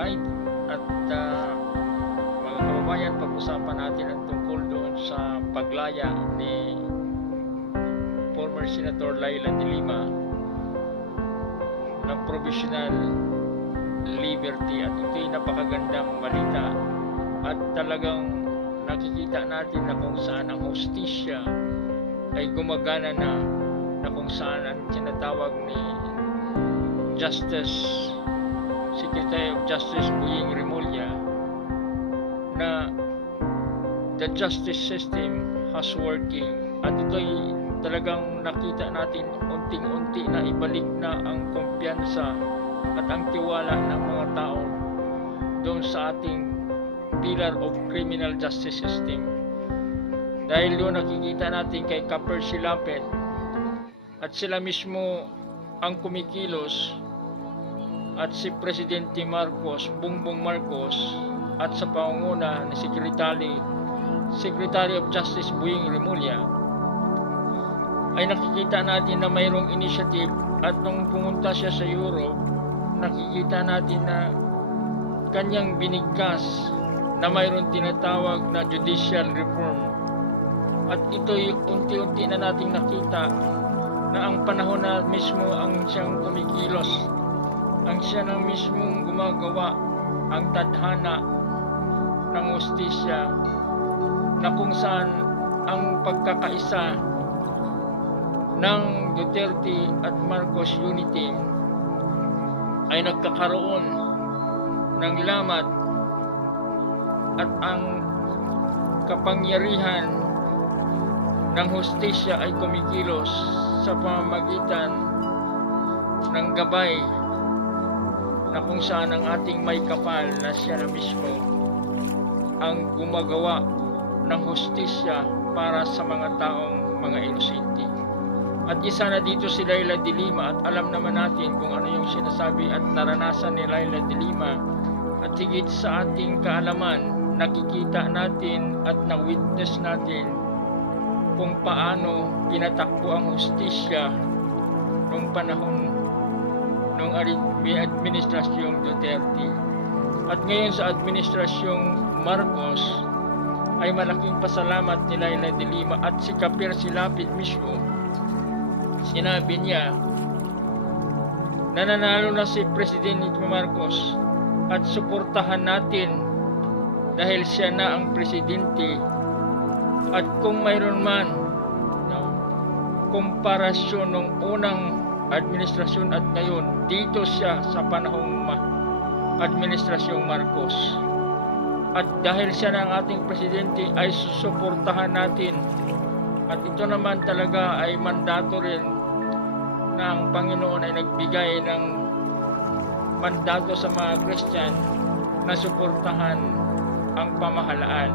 right. At mga kababayan, pag-usapan natin ang tungkol doon sa paglaya ni former Senator Laila de Lima ng provisional liberty. At ito'y napakagandang balita at talagang nakikita natin na kung saan ang hustisya ay gumagana na kung saan ang tinatawag ni Secretary of Justice Boying Remulla na the justice system has working. At ito'y talagang nakita natin unting-unti na ibalik na ang kumpiyansa at ang tiwala ng mga tao doon sa ating pillar of criminal justice system. Dahil doon nakikita natin kay Kapper Silapet at sila mismo ang kumikilos, at si Presidente Marcos, Bongbong Marcos, at sa pangunguna ni Secretary of Justice Boying Remulla, ay nakikita natin na mayroong initiative. At nung pumunta siya sa Europe, nakikita natin na kanyang binigkas na mayroong tinatawag na judicial reform. At ito'y unti-unti na nating nakita na ang panahon na mismo ang siyang kumikilos, ang siya na mismong gumagawa ang tadhana ng hustisya, na kung saan ang pagkakaisa ng Duterte at Marcos unity ay nagkakaroon ng lamat, at ang kapangyarihan ng hustisya ay kumikilos sa pamamagitan ng gabay na kung saan ang ating may kapal na siya na mismo ang gumagawa ng hustisya para sa mga taong mga inosente. At isa na dito si Laila de Lima, at alam naman natin kung ano yung sinasabi at naranasan ni Laila de Lima. At higit sa ating kaalaman, nakikita natin at na-witness natin kung paano pinatakbo ang hustisya noong panahon ng administrasyong Duterte. At ngayon sa administrasyong Marcos ay malaking pasalamat ni Laila de Lima at si Kapper Silapit mismo. Sinabi niya na nanalo na si Presidente Marcos at suportahan natin dahil siya na ang presidente. At kung mayroon man komparasyon ng unang administrasyon at ngayon, dito siya sa panahong administrasyong Marcos. At dahil siya na ang ating presidente ay susuportahan natin. At ito naman talaga ay mandato rin na ang Panginoon ay nagbigay ng mandato sa mga Christian na suportahan ang pamahalaan.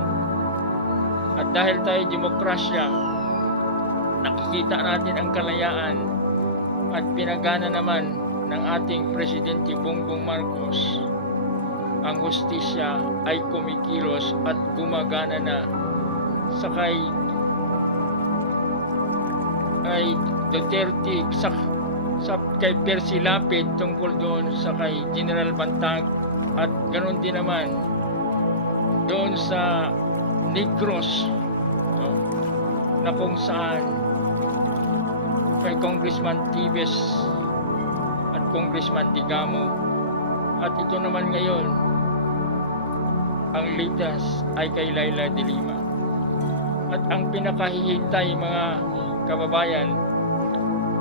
At dahil tayo demokrasya, nakikita natin ang kalayaan, at pinagana naman ng ating Presidente Bongbong Marcos, ang hustisya ay kumikilos at gumagana na sa kay Duterte, kay Percy Lapid tungkol doon sa kay General Bantag, at ganoon din naman doon sa Negros, na kung saan kay Congressman Tibes at Congressman Digamo. At ito naman ngayon, ang latest ay kay Laila de Lima. At ang pinakahihintay, mga kababayan,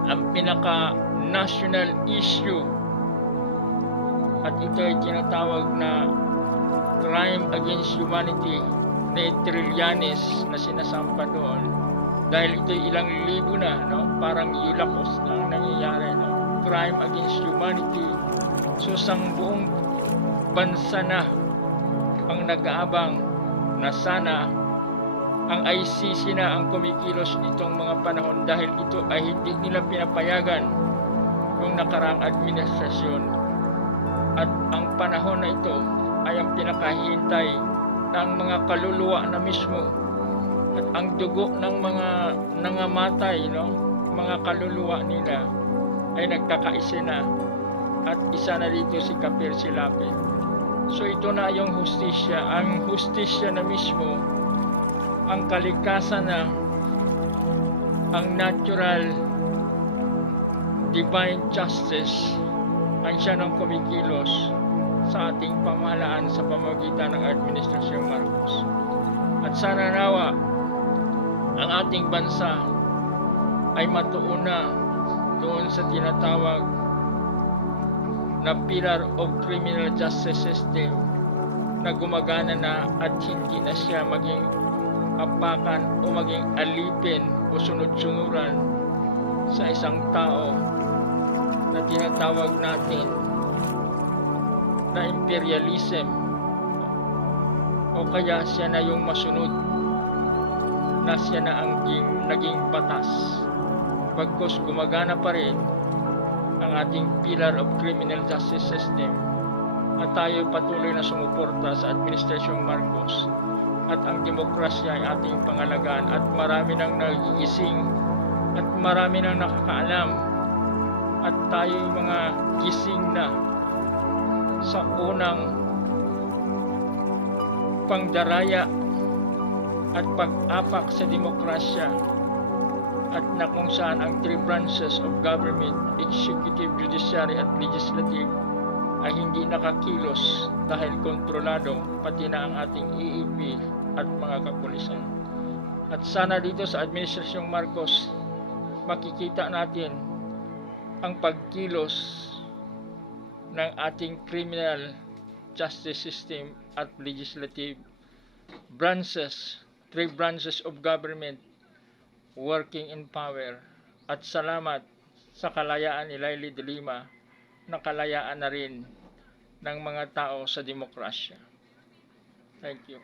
ang pinaka-national issue, at ito ay tinatawag na crime against humanity ni Trillanes na sinasampa doon. Dahil ito'y ilang libo na, parang yulakos lang nangyayari, crime against humanity. So sang buong bansa na ang nag-aabang na sana ang ICC na ang kumikilos nitong mga panahon, dahil ito ay hindi nila pinapayagan yung nakaraang administrasyon. At ang panahon na ito ay ang pinakahihintay ng mga kaluluwa na mismo, at ang dugo ng mga nangamatay, mga kaluluwa nila ay nagkakaisa na. At isa na dito si Kapper Silapit. So ito na yung hustisya. Ang hustisya na mismo, ang kalikasan na, ang natural divine justice, ang siya ng kumikilos sa ating pamahalaan sa pamamagitan ng Administrasyong Marcos. At sana nawa ang ating bansa ay matuuna doon sa tinatawag na pillar of criminal justice system na gumagana na at hindi na siya maging apakan o maging alipin o sunod-sunuran sa isang tao na tinatawag natin na imperialism, o kaya siya na yung masunod na siya na ang naging batas, bagkus gumagana pa rin ang ating pillar of criminal justice system at tayo patuloy na sumuporta sa Administrasyong Marcos at ang demokrasya ay ating pangalagaan at marami nang nagigising at marami nang nakakaalam at tayo mga gising na sa unang pangdaraya at pag-apak sa demokrasya at na kung saan ang three branches of government, executive, judiciary at legislative ay hindi nakakilos dahil kontrolado pati na ang ating EEP at mga kapulisan. At sana dito sa Administrasyong Marcos makikita natin ang pagkilos ng ating criminal justice system at legislative branches, three branches of government working in power. At salamat sa kalayaan ni Laili de Lima na kalayaan na rin ng mga tao sa demokrasya. Thank you.